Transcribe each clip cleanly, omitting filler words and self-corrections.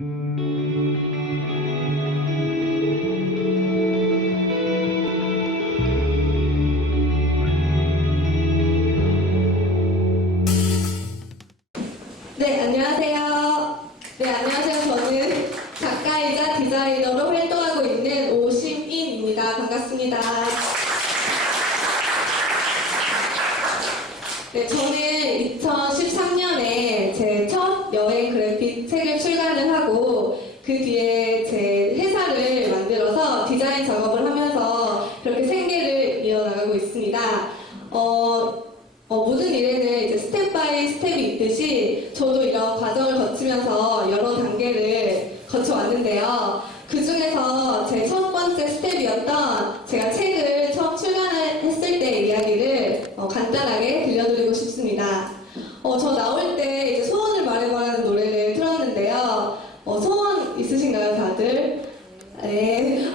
네, 안녕하세요. 네, 안녕하세요. 저는 작가이자 디자이너로 활동하고 있는 오심인입니다. 반갑습니다. 네, 저는 2013년에 제 첫 여행 그래픽 책을 출간을 하고 그 뒤에 제 회사를 만들어서 디자인 작업을 하면서 그렇게 생계를 이어나가고 있습니다. 모든 일에는 이제 스텝 바이 스텝이 있듯이 저도 이런 과정을 거치면서 여러 단계를 거쳐왔는데요. 그 중에서 제 첫 번째 스텝이었던 제가 책을 처음 출간을 했을 때 이야기를 간단하게 들려드리고 싶습니다. 저 나올 때 이제 소원을 말해봐라는 노래를 틀었는데요. 소원 있으신가요, 다들? 네.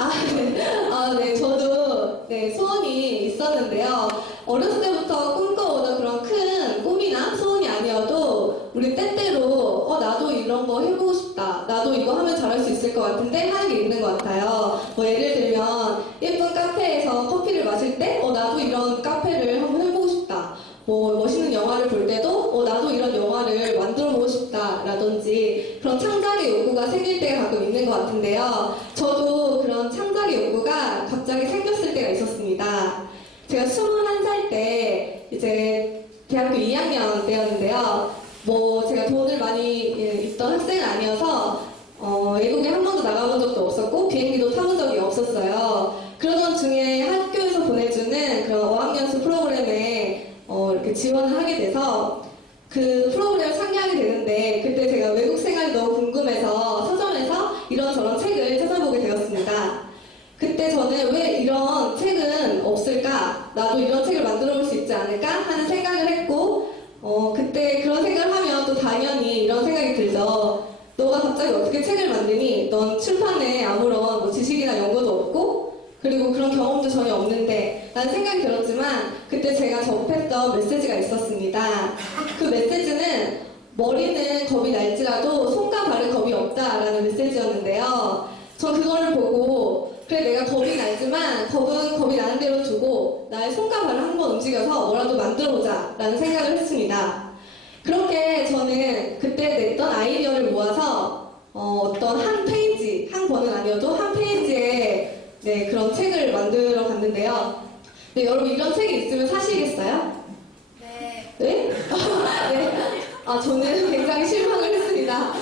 네. 저도, 소원이 있었는데요. 어렸을 때부터 꿈꿔오던 그런 큰 꿈이나 소원이 아니어도, 우리 때때로, 나도 이런 거 해보고 싶다. 나도 이거 하면 잘할 수 있을 것 같은데 하는 게 있는 것 같아요. 예를 들면, 예쁜 카페에서 커피를 마실 때, 나도 이런 카페를 한번 해보고 싶다. 멋있는 영화를 볼 때도 나도 이런 영화를 만들어보고 싶다 라든지 그런 창작의 욕구가 생길 때가 가끔 있는 것 같은데요. 저도 그런 창작의 욕구가 갑자기 생겼을 때가 있었습니다. 제가 21살 때 이제 대학교 2학년 때였는데요. 제가 돈을 많이 있던 학생은 아니어서 외국에 한 번도 나가본 적도 없었고 비행기도 타본 적이 없었어요. 그러던 중에 학교에서 보내주는 그런 어학연수 프로그램에 이렇게 지원을 하게 돼서 그 프로그램을 참여하게 되는데 그때 제가 외국 생활이 너무 궁금해서 서점에서 이런저런 책을 찾아보게 되었습니다. 그때 저는 왜 이런 책은 없을까? 나도 이런 책을 만들어 볼 수 있지 않을까? 하는 생각을 했고 그때 그런 생각을 하면 또 당연히 이런 생각이 들죠. 너가 갑자기 어떻게 책을 만드니? 넌 출판에 아무런 지식이나 연구도 없고 그리고 그런 경험도 전혀 없는데 라는 생각이 들었지만 그때 제가 접했던 메시지가 있었습니다. 그 메시지는 머리는 겁이 날지라도 손과 발은 겁이 없다라는 메시지였는데요. 전 그거를 보고 그래 내가 겁이 날지만 겁은 겁이 나는 대로 두고 나의 손과 발을 한번 움직여서 뭐라도 만들어보자 라는 생각을 했습니다. 그렇게 저는 그때 냈던 아이디어를 모아서 어떤 한 페이지, 한 권은 아니어도 한 페이지에 그런 책을 만들어 갔는데요. 네, 여러분 이런 책이 있으면 사시겠어요? 네. 네? 네. 저는 굉장히 실망을 했습니다.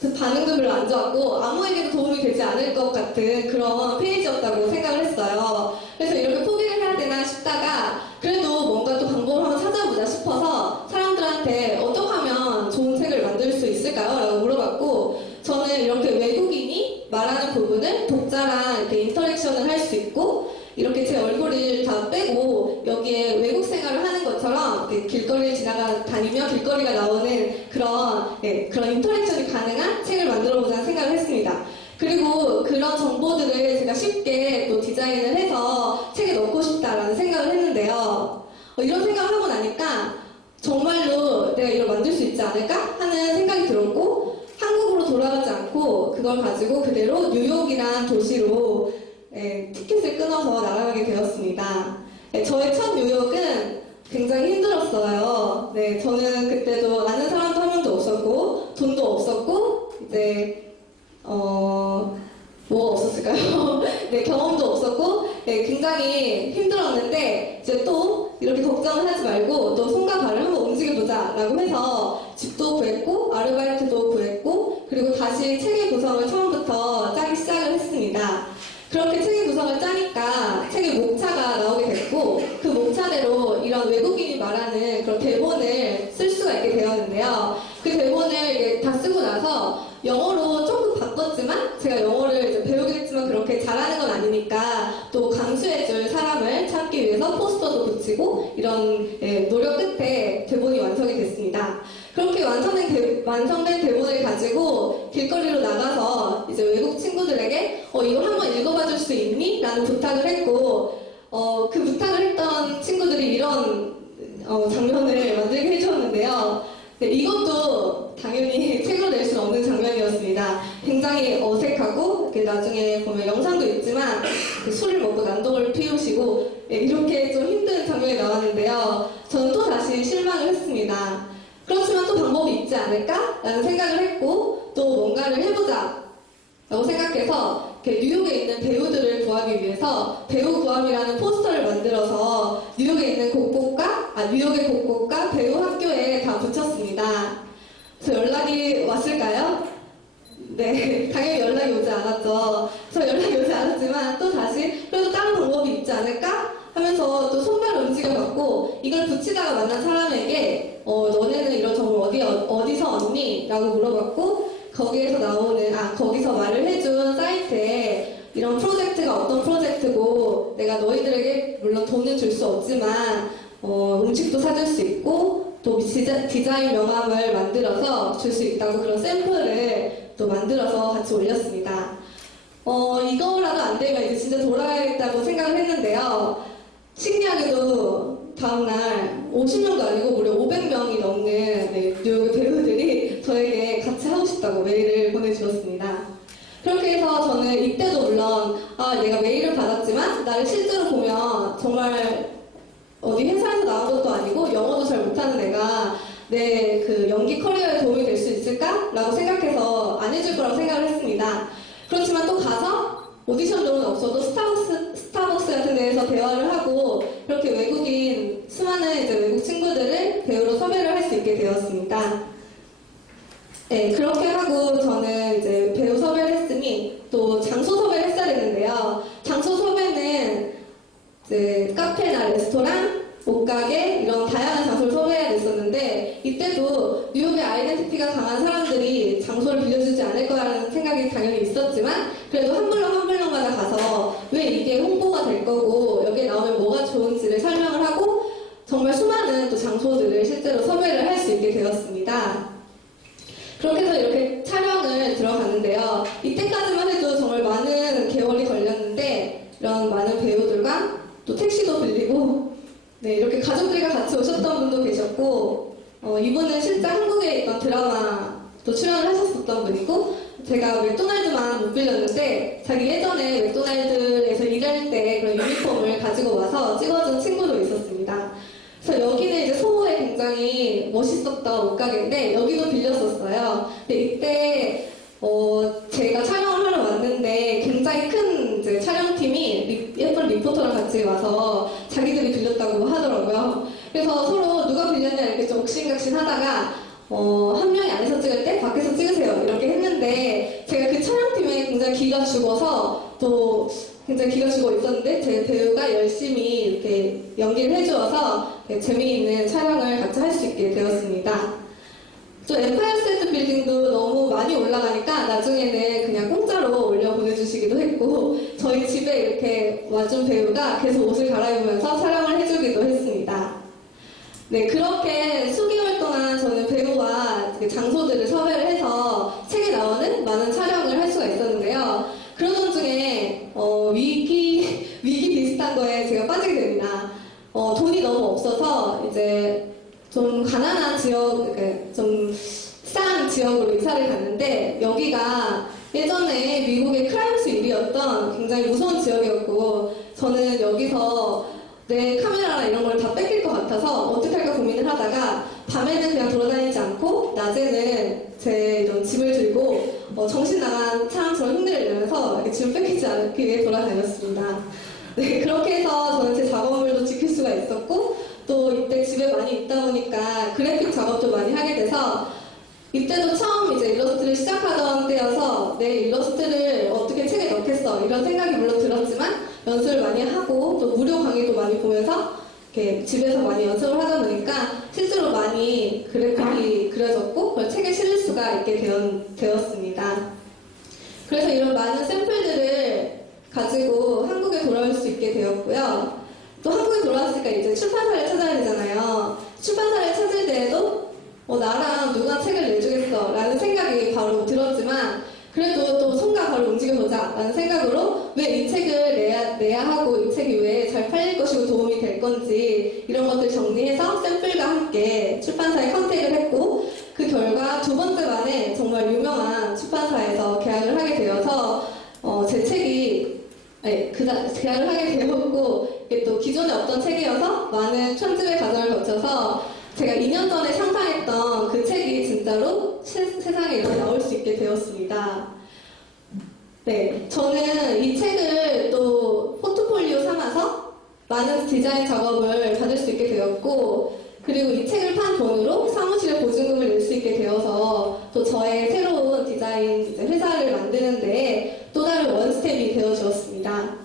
그 반응도 별로 안 좋았고 아무에게도 도움이 되지 않을 것 같은 그런 페이지였다고 생각을 했어요. 그래서 이렇게 포기를 해야 되나 싶다가 그래도 뭔가 또 방법을 한번 찾아보자 싶어서 사람들한테 어떻게 하면 좋은 책을 만들 수 있을까요? 라고 물어봤고 저는 이렇게 외국인이 말하는 부분을 독자랑 이렇게 인터랙션을 할 수 있고 이렇게 제 얼굴을 다 빼고 여기에 외국 생활을 하는 것처럼 길거리를 다니며 길거리가 나오는 그런 인터랙션이 가능한 책을 만들어보자는 생각을 했습니다. 그리고 그런 정보들을 제가 쉽게 또 디자인을 해서 책에 넣고 싶다라는 생각을 했는데요. 이런 생각을 하고 나니까 정말로 내가 이걸 만들 수 있지 않을까 하는 생각이 들었고 한국으로 돌아가지 않고 그걸 가지고 그대로 뉴욕이란 도시로 티켓을 끊어서 날아가게 되었습니다. 저의 첫 뉴욕은 굉장히 힘들었어요. 저는 그때도 아는 사람도 한 명도 없었고 돈도 없었고 이제 뭐가 없었을까요? 경험도 없었고 굉장히 힘들었는데 이제 또 이렇게 걱정을 하지 말고 또 손과 발을 한번 움직여보자 라고 해서 집도 구했고 아르바이트도 구했고 그리고 다시 책의 구성을 처음부터 짜기 시작을 했습니다. 그렇게 책의 구성을 짜니까 책의 목차가 나오게 됐고 그 목차대로 이런 외국인이 말하는 그런 대본을 쓸 수가 있게 되었는데요. 그 대본을 다 쓰고 나서 영어로 조금 바꿨지만 제가 영어를 이제 배우긴 했지만 그렇게 잘하는 건 아니니까 또 강수해줄 사람을 찾기 위해서 포스터도 붙이고 이런 노력 끝에 대본이 완성이 됐습니다. 그렇게 완성된 대본을 가지고 길거리로 나가서 이제 외국 친구들에게 이걸 한번 읽어봐 줄 수 있니? 라는 부탁을 했고 그 부탁을 했던 친구들이 이런 장면을 만들게 해주었는데요. 이것도 당연히 책으로 낼 수 없는 장면이었습니다. 이렇게 나중에 보면 영상도 있지만 술을 먹고 난동을 피우시고 이렇게 좀 힘든 장면이 나왔는데요. 저는 또 다시 실망을 했습니다. 그렇지만 또 방법이 있지 않을까? 라는 생각을 했고 또 뭔가를 해보자 라고 생각해서 뉴욕에 있는 배우들을 구하기 위해서 배우 구함이라는 포스터를 만들어서 뉴욕의 곳곳과 배우 학교에 다 붙였습니다. 그래서 연락이 왔을까요? 네, 당연히 연락이 오지 않았죠. 그래서 연락이 오지 않았지만 또 다시 그래도 다른 방법이 있지 않을까? 하면서 또 손발을 움직여봤고 이걸 붙이다가 만난 사람에게 너네는 이런 정보 어디서 얻니? 라고 물어봤고 거기서 말을 해준 사이트에 이런 프로젝트가 어떤 프로젝트고 내가 너희들에게 물론 돈은 줄 수 없지만 음식도 사줄 수 있고 또 디자인 명함을 만들어서 줄 수 있다고 그런 샘플을 또 만들어서 같이 올렸습니다. 이거라도 안 되면 이제 진짜 돌아가야겠다고 생각을 했는데요. 신기하게도 다음날 50명도 아니고 무려 500명이 넘는 뉴욕 배우들이 저에게 같이 하고 싶다고 메일을 보내주었습니다. 그렇게 해서 저는 이때도 물론 내가 메일을 받았지만 나를 실제로 보면 정말 어디 회사에서 나온 것도 아니고 영어도 잘 못하는 애가 내 그 연기 커리어에 도움이 될 수 있을까? 라고 생각해서 안 해줄 거라고 생각을 했습니다. 그렇지만 또 가서 오디션들은 없어도 스타벅스 같은 데에서 대화를 하고 이렇게 수많은 이제 외국 친구들을 배우로 섭외를 할 수 있게 되었습니다. 네, 그렇게 하고 저는 이제 배우 섭외를 했으니 또 장소 섭외를 했어야 했는데요. 장소 섭외는 이제 카페나 레스토랑, 옷가게 이런 다양한 장소를 섭외해야 됐었는데 이때도 뉴욕의 아이덴티티가 강한 사람들이 장소를 빌려주지 않을 거라는 생각이 당연히 있었지만 그래도 한 블럭마다 가서 왜 이게 홍보가 될 거고 여기에 나오면 뭐가 좋은지를 설명을 하고 정말 수많은 또 장소들을 실제로 섭외를 할 수 있게 되었습니다. 그렇게 해서 이렇게 촬영을 들어갔는데요. 이때까지만 해도 정말 많은 개월이 걸렸는데 이런 많은 배우들과 또 택시도 빌리고 이렇게 가족들과 같이 오셨던 분도 계셨고 이분은 실제 한국에 있던 드라마도 출연을 하셨었던 분이고 제가 맥도날드만 못 빌렸는데 자기 예전에 맥도날드에서 일할 때 그런 유니폼을 가지고 와서 찍어준 친구도 있었습니다. 그래서 여기는 이제 소호에 굉장히 멋있었던 옷가게인데 여기도 빌렸었어요. 근데 이때 제가 촬영을 하러 왔는데 굉장히 큰 이제 촬영팀이 예쁜 리포터랑 같이 와서 자기들이 빌렸다고 하더라고요. 그래서 서로 누가 빌렸냐 이렇게 좀 옥신각신 하다가 한 명이 안에서 찍을 때 밖에서 찍으세요 이렇게 했는데 제가 그 촬영팀에 굉장히 기가 죽어서 또 굉장히 기가 죽어 있었는데 제 배우가 열심히 이렇게 연기를 해주어서 재미있는 촬영을 같이 할 수 있게 되었습니다. 또 엠파이어 스테이트 빌딩도 너무 많이 올라가니까 나중에는 그냥 공짜로 올려 보내주시기도 했고 저희 집에 이렇게 와준 배우가 계속 옷을 갈아입으면서 촬영을 해주기도 했습니다. 네, 그렇게 수개월 동안 저는 배우와 장소들을 섭외를 해서 책에 나오는 많은 촬영을 할 수가 있었는데요. 그러던 중에 위기 비슷한 거에 제가 빠지게 됩니다. 돈이 너무 없어서 이제 좀 가난한 지역, 좀 싼 지역으로 이사를 갔는데 여기가 예전에 미국의 크라임수 1위였던 굉장히 무서운 지역이었고 저는 여기서 내 카메라나 이런 걸 다 뺏길 것 같아서 어떻게 할까 고민을 하다가 밤에는 그냥 돌아다니지 않고 낮에는 제 이런 짐을 들고 정신 나간 사람처럼 흉내를 내면서 이렇게 짐을 뺏기지 않기 위해 돌아다녔습니다. 네, 그렇게 해서 저는 제 작업물도 지킬 수가 있었고 또 이때 집에 많이 있다 보니까 그래픽 작업도 많이 하게 돼서 이때도 처음 이제 일러스트를 시작하던 때여서 내 일러스트를 어떻게 책에 넣겠어 이런 생각이 물론 들었지만 연습을 많이 하고 또 무료 강의도 많이 보면서 이렇게 집에서 많이 연습을 하다 보니까 실제로 많이 그래픽이 그려졌고 그걸 책에 실릴 수가 있게 되었습니다. 그래서 이런 많은 샘플들을 가지고 한국에 돌아올 수 있게 되었고요. 또 한국에 돌아왔으니까 이제 출판사를 찾아야 되잖아요. 출판사를 찾을 때에도 나랑 누가 책을 내주겠어 라는 생각이 바로 들었지만 그래도 또 손과 발을 움직여보자 라는 생각으로 왜 이 책을 내야 하고 이 책이 왜 잘 팔릴 것이고 도움이 될 건지 이런 것들 정리해서 샘플과 함께 출판사에 컨택을 했고 그 결과 두 번째 만에 정말 유명한 출판사에서 계약을 하게 되어서 계약을 하게 되었고, 이게 또 기존에 없던 책이어서 많은 편집의 과정을 거쳐서 제가 2년 전에 상상했던 그 책이 진짜로 세상에 이렇게 나올 수 있게 되었습니다. 네, 저는 이 책을 또 포트폴리오 삼아서 많은 디자인 작업을 받을 수 있게 되었고, 그리고 이 책을 판 돈으로 사무실에 보증금을 낼 수 있게 되어서 또 저의 새로운 디자인 회사를 만드는데 또 다른 원스텝이 되어 주었습니다.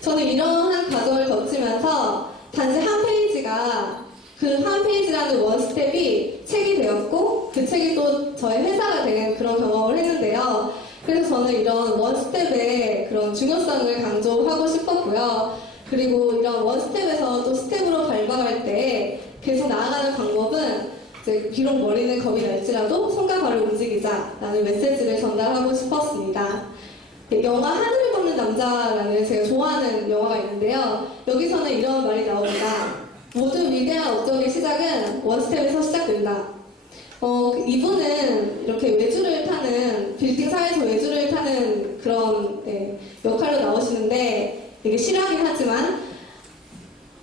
저는 이러한 과정을 거치면서 단지 한 페이지가 그 한 페이지라는 원스텝이 책이 되었고 그 책이 또 저의 회사가 되는 그런 경험을 했는데요. 그래서 저는 이런 원스텝의 그런 중요성을 강조하고 싶었고요. 그리고 이런 원스텝에서 또 스텝으로 밟아갈 때 계속 나아가는 방법은 이제 비록 머리는 겁이 날지라도 손과 발을 움직이자라는 메시지를 전달하고 싶었습니다. 영화 하늘을 걷는 남자라는 제가 좋아하는 영화가 있는데요. 여기서는 이런 말이 나옵니다. 모든 위대한 업적의 시작은 원스텝에서 시작된다. 이분은 이렇게 외주를 타는, 빌딩사에서 외주를 타는 그런 역할로 나오시는데 되게 실하긴 하지만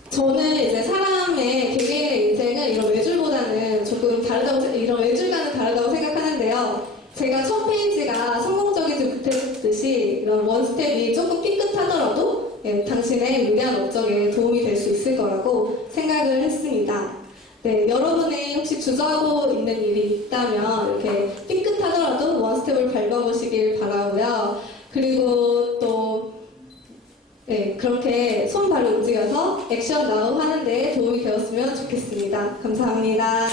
저는 이제 사람의 개개인의 인생은 이런 외줄보다는 조금 다르다고, 이런 외줄과는 다르다고 생각하는데요. 제가 첫 페이지가 성공적이지 못했듯이 이런 원스텝이 조금 삐끗하더라도 당신의 위대한 업적에 도움이 될 수 있을 거라고 생각을 했습니다. 네, 여러분이 혹시 주저하고 있는 일이 있다면 이렇게 삐끗하더라도 원스텝을 밟아보시길 바라고요. 그리고 또 그렇게 손 발을 움직여서 액션 나우 하는 데 도움이 되었으면 좋겠습니다. 감사합니다.